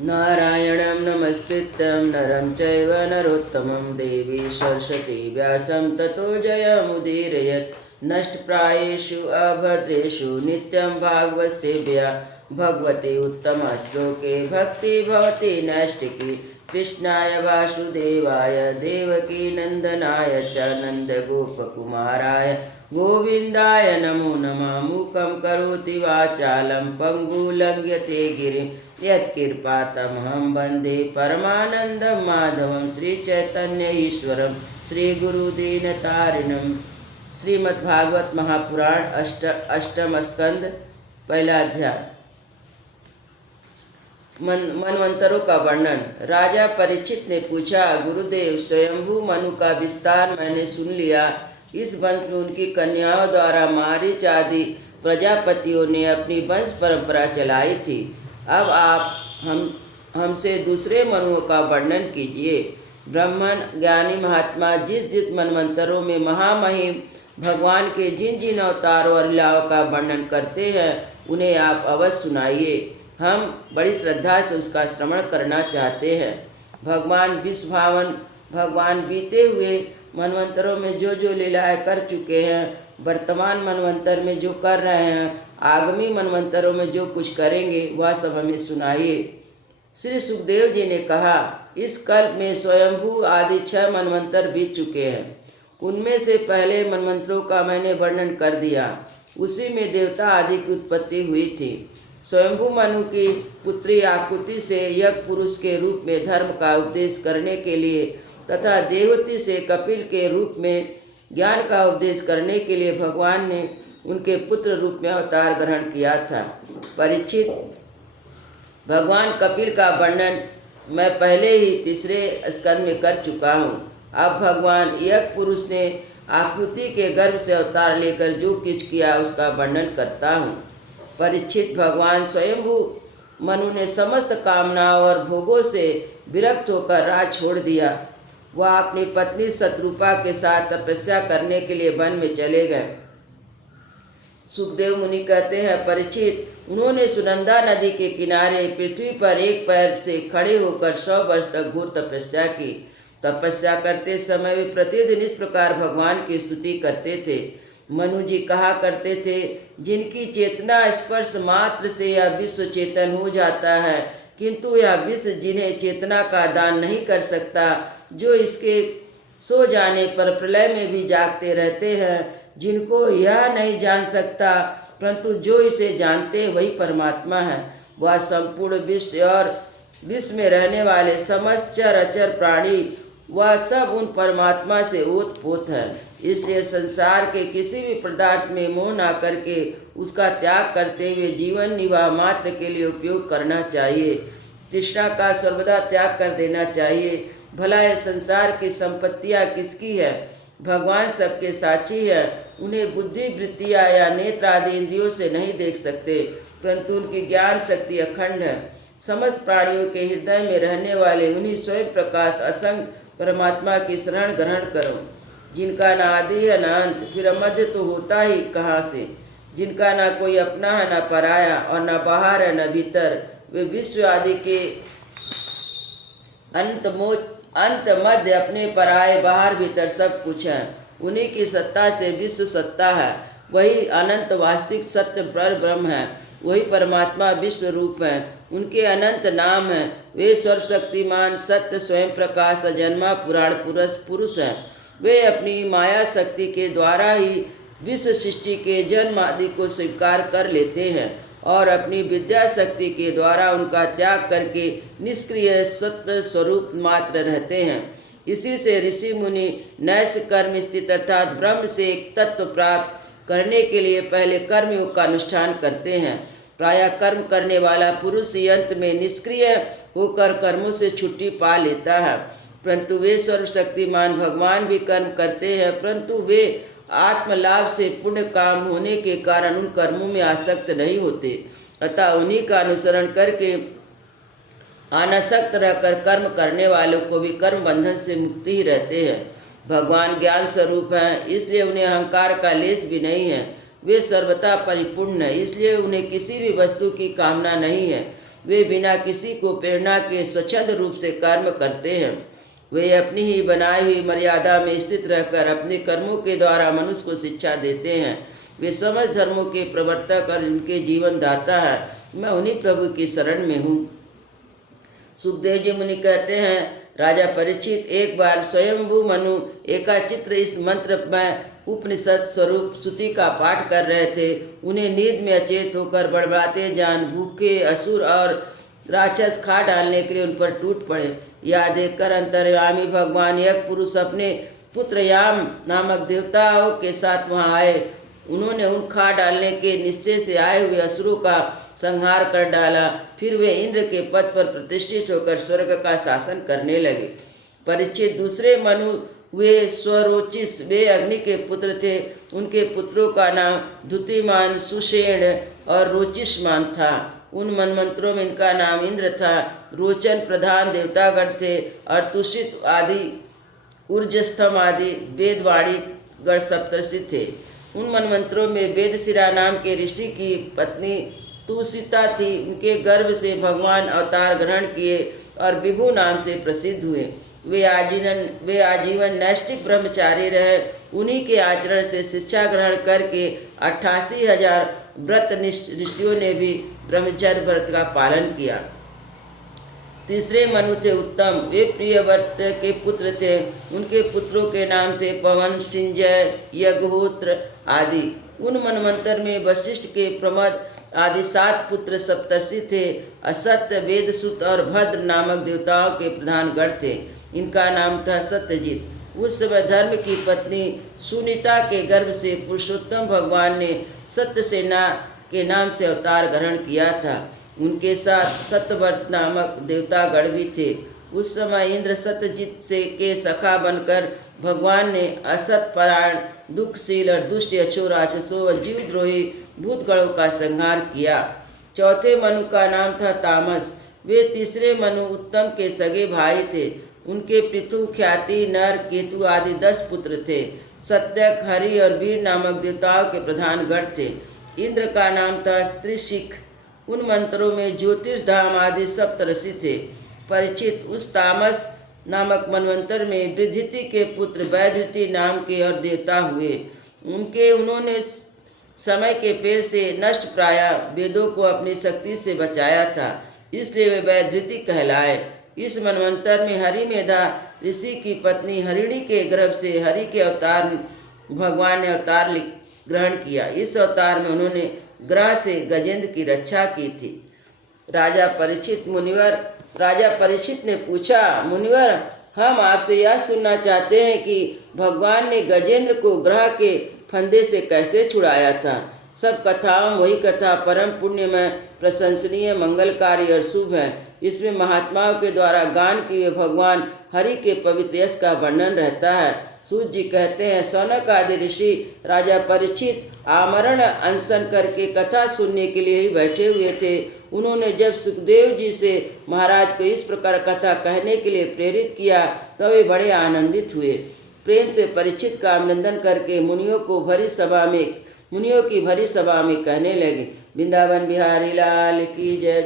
नारायणं नमस्कृत्यं नरं चैव नरोत्तमं देवी सरस्वती व्यासं ततो जयमुदीरयत् नष्टप्रायेषु अभद्रेषु नित्यं भागवतसेव्या भगवती उत्तमश्लोके भक्ति भवति नैष्टिकी कृष्णाय वासुदेवाय देवकी नंदनाय च नन्दगोपकुमाराय गोविन्दाय नमो नमः। मूकं करोति वाचालं पङ्गुलङ्घ्यते गिरिं यत्कृपातमहं वन्दे परमानन्दं माधवं श्रीचैतन्य ईश्वरं श्रीगुरुदीनतारिणं। श्रीमद्भागवत महापुराण अष्टम स्कंद पहला अध्याय। मनवंतरों का वर्णन। राजा परीक्षित ने पूछा, गुरुदेव, स्वयंभू मनु का विस्तार मैंने सुन लिया। इस वंश में उनकी कन्याओं द्वारा मारीच आदि प्रजापतियों ने अपनी वंश परंपरा चलाई थी। अब आप हमसे दूसरे मनुओं का वर्णन कीजिए। ब्राह्मण ज्ञानी महात्मा जिस जिस मनवंतरों में महामहिम भगवान के जिन जिन अवतारों और लीलाओं का वर्णन करते हैं उन्हें आप अवश्य सुनाइए। हम बड़ी श्रद्धा से उसका श्रवण करना चाहते हैं। भगवान विश्वभावन भगवान बीते हुए मनवंतरों में जो जो लीलाएं कर चुके हैं, वर्तमान मनवंतर में जो कर रहे हैं, आगामी मनवंतरों में जो कुछ करेंगे, वह सब हमें सुनाइए। श्री सुखदेव जी ने कहा, इस कल्प में स्वयंभू आदि 6 मनवंतर बीत चुके हैं। उनमें से पहले मनवंतरों का मैंने वर्णन कर दिया। उसी में देवता आदि की उत्पत्ति हुई थी। स्वयंभू मनु की पुत्री आकुति से यज्ञ पुरुष के रूप में धर्म का उपदेश करने के लिए तथा देवती से कपिल के रूप में ज्ञान का उपदेश करने के लिए भगवान ने उनके पुत्र रूप में अवतार ग्रहण किया था। परीक्षित, भगवान कपिल का वर्णन मैं पहले ही तीसरे स्कंद में कर चुका हूँ। अब भगवान यज्ञ पुरुष ने आकृति के गर्भ से अवतार लेकर जो कुछ किया उसका वर्णन करता हूँ। परीक्षित, भगवान स्वयंभू मनु ने समस्त कामनाओं और भोगों से विरक्त होकर राज छोड़ दिया। वह अपनी पत्नी शत्रुपा के साथ तपस्या करने के लिए वन में चले गए। सुखदेव मुनि कहते हैं, परीक्षित, उन्होंने सुनंदा नदी के किनारे पृथ्वी पर एक पैर से खड़े होकर 100 वर्ष तक घोर तपस्या की। तपस्या करते समय वे प्रतिदिन इस प्रकार भगवान की स्तुति करते थे। मनु जी कहा करते थे, जिनकी चेतना स्पर्श मात्र से यह विश्व चेतन हो जाता है, किंतु यह विश्व जिन्हें चेतना का दान नहीं कर सकता, जो इसके सो जाने पर प्रलय में भी जागते रहते हैं, जिनको यह नहीं जान सकता, परंतु जो इसे जानते वही परमात्मा है। वह संपूर्ण विश्व और विश्व में रहने वाले समस्त चर अचर प्राणी, वह सब उन परमात्मा से ओतप्रोत है। इसलिए संसार के किसी भी पदार्थ में मोह न करके उसका त्याग करते हुए जीवन निर्वाह मात्र के लिए उपयोग करना चाहिए। तृष्णा का सर्वदा त्याग कर देना चाहिए। भला यह संसार की संपत्तियाँ किसकी है? भगवान सबके साक्षी है। उन्हें बुद्धि वृत्तियाँ या नेत्र आदि इंद्रियों से नहीं देख सकते, परंतु उनकी ज्ञान शक्ति अखंड है। समस्त प्राणियों के हृदय में रहने वाले उन्हीं स्वयं प्रकाश असंग परमात्मा की शरण ग्रहण करो, जिनका न आदि है न अंत, फिर मध्य तो होता ही कहाँ से, जिनका न कोई अपना है न पराया और न बाहर है न भीतर। वे विश्व आदि के अंत मध्य अपने पराये बाहर भीतर सब कुछ है। उन्हीं की सत्ता से विश्व सत्ता है। वही अनंत वास्तविक सत्य पर ब्रह्म है। वही परमात्मा विश्व रूप है। उनके अनंत नाम है। वे सर्वशक्तिमान सत्य स्वयं प्रकाश अजन्मा पुराण पुरुष हैं। वे अपनी माया शक्ति के द्वारा ही विश्व सृष्टि के जन्म आदि को स्वीकार कर लेते हैं और अपनी विद्या शक्ति के द्वारा उनका त्याग करके निष्क्रिय सत्य स्वरूप मात्र रहते हैं। इसी से ऋषि मुनि नैष कर्म स्थित अर्थात ब्रह्म से एक तत्व प्राप्त करने के लिए पहले कर्मयोग का अनुष्ठान करते हैं। प्रायः कर्म करने वाला पुरुष यंत्र में निष्क्रिय होकर कर्मों से छुट्टी पा लेता है, परंतु वे सर्वशक्तिमान भगवान भी कर्म करते हैं, परंतु वे आत्मलाभ से पुण्य काम होने के कारण उन कर्मों में आसक्त नहीं होते। अतः उन्हीं का अनुसरण करके अनासक्त रहकर कर्म करने वालों को भी कर्म बंधन से मुक्ति ही रहते हैं। भगवान ज्ञान स्वरूप हैं, इसलिए उन्हें अहंकार का लेश भी नहीं है। वे सर्वथा परिपूर्ण है, इसलिए उन्हें किसी भी वस्तु की कामना नहीं है। वे बिना किसी को प्रेरणा के स्वच्छंद रूप से कर्म करते हैं। वे अपनी ही बनाई हुई मर्यादा में स्थित रहकर अपने कर्मों के द्वारा मनुष्य को शिक्षा देते हैं। वे समस्त धर्मों के प्रवर्तक और उनके जीवन दाता है। मैं उन्हीं प्रभु की शरण में हूँ। सुखदेव जी मुनि कहते हैं, राजा परीक्षित एक बार स्वयंभू मनु एकाचित्र इस मंत्र में उपनिषद स्वरूप श्रुति का पाठ कर रहे थे। उन्हें नींद में अचेत होकर बड़बड़ाते जान भूखे असुर और राक्षस खा डालने के लिए उन पर टूट पड़े। यह देखकर अंतर्यामी भगवान यज्ञ पुरुष अपने पुत्र याम नामक देवताओं के साथ वहां आए। उन्होंने उन खा डालने के निश्चय से आए हुए असुरों का संहार कर डाला। फिर वे इंद्र के पद पर प्रतिष्ठित होकर स्वर्ग का शासन करने लगे। परीक्षित दूसरे मनु वे स्वरोचिस, वे अग्नि के पुत्र थे। उनके पुत्रों का नाम द्युतिमान, सुषेण और रोचिष्मान था। उन मनमंत्रों में इनका नाम इंद्र था। रोचन प्रधान देवतागण थे और तुषित आदि ऊर्जस्थम आदि वेदवाणी गण सप्तर्षि थे। उन मनमंत्रों में वेदशिरा नाम के ऋषि की पत्नी तुषिता थी। उनके गर्भ से भगवान अवतार ग्रहण किए और विभु नाम से प्रसिद्ध हुए। वे आजीवन नैष्ठिक ब्रह्मचारी रहे। उन्हीं के आचरण से शिक्षा ग्रहण करके 88,000 व्रतनिष्ठ ऋषियों ने भी ब्रह्मचर्य व्रत का पालन किया। तीसरे मनु थे उत्तम, वे प्रियव्रत के पुत्र थे। उनके पुत्रों के नाम थे पवन, सिंजय, यज्ञहोत्र आदि। उन मनमंत्र में वशिष्ठ के प्रमद आदि 7 पुत्र सप्तर्षि थे। असत्य, वेदसुत और भद्र नामक देवताओं के प्रधान गण थे। इनका नाम था सत्यजित। उस समय धर्म की पत्नी सुनीता के गर्भ से पुरुषोत्तम भगवान ने सत्यसेना के नाम से अवतार ग्रहण किया था। उनके साथ सत्यव्रत नामक देवतागण भी थे। उस समय इंद्र सत्यजित से के सखा बनकर भगवान ने असतपरायण, दुखशील और दुष्ट यक्षों, राक्षसों और जीवद्रोही भूतगणों का संहार किया। चौथे मनु का नाम था तामस। वे तीसरे मनु उत्तम के सगे भाई थे। उनके पृथु, ख्याति, नर, केतु आदि 10 पुत्र थे। सत्यक, हरि और वीर नामक देवताओं के प्रधान गण थे। इंद्र का नाम था त्रिशिख। उन मंत्रों में ज्योतिष धाम आदि सप्तर्षि थे। परीक्षित उस तामस नामक मनवंतर में वृद्धिति के पुत्र वैधृति नाम के और देवता हुए। उन्होंने समय के पेड़ से नष्ट प्राय वेदों को अपनी शक्ति से बचाया था, इसलिए वे वैधृति कहलाए। इस मनवंतर में हरिमेधा ऋषि की पत्नी हरिणी के गर्भ से हरि के अवतार भगवान ने अवतार ग्रहण किया। इस अवतार में उन्होंने ग्रह से गजेंद्र की रक्षा की थी। राजा परीक्षित ने पूछा, मुनिवर, हम आपसे यह सुनना चाहते हैं कि भगवान ने गजेंद्र को ग्रह के फंदे से कैसे छुड़ाया था। सब कथाओं वही कथा परम पुण्यमय, प्रशंसनीय, मंगलकारी और शुभ है। इसमें महात्माओं के द्वारा गान किए भगवान हरि के पवित्र यश का वर्णन रहता है। सूत जी कहते हैं, सौनक आदि ऋषि राजा परीक्षित आमरण अनशन करके कथा सुनने के लिए ही बैठे हुए थे। उन्होंने जब सुखदेव जी से महाराज को इस प्रकार कथा कहने के लिए प्रेरित किया तो वे बड़े आनंदित हुए। प्रेम से परीक्षित का अभिनंदन करके मुनियों की भरी सभा में कहने लगे, वृंदावन बिहारी लाल की जय।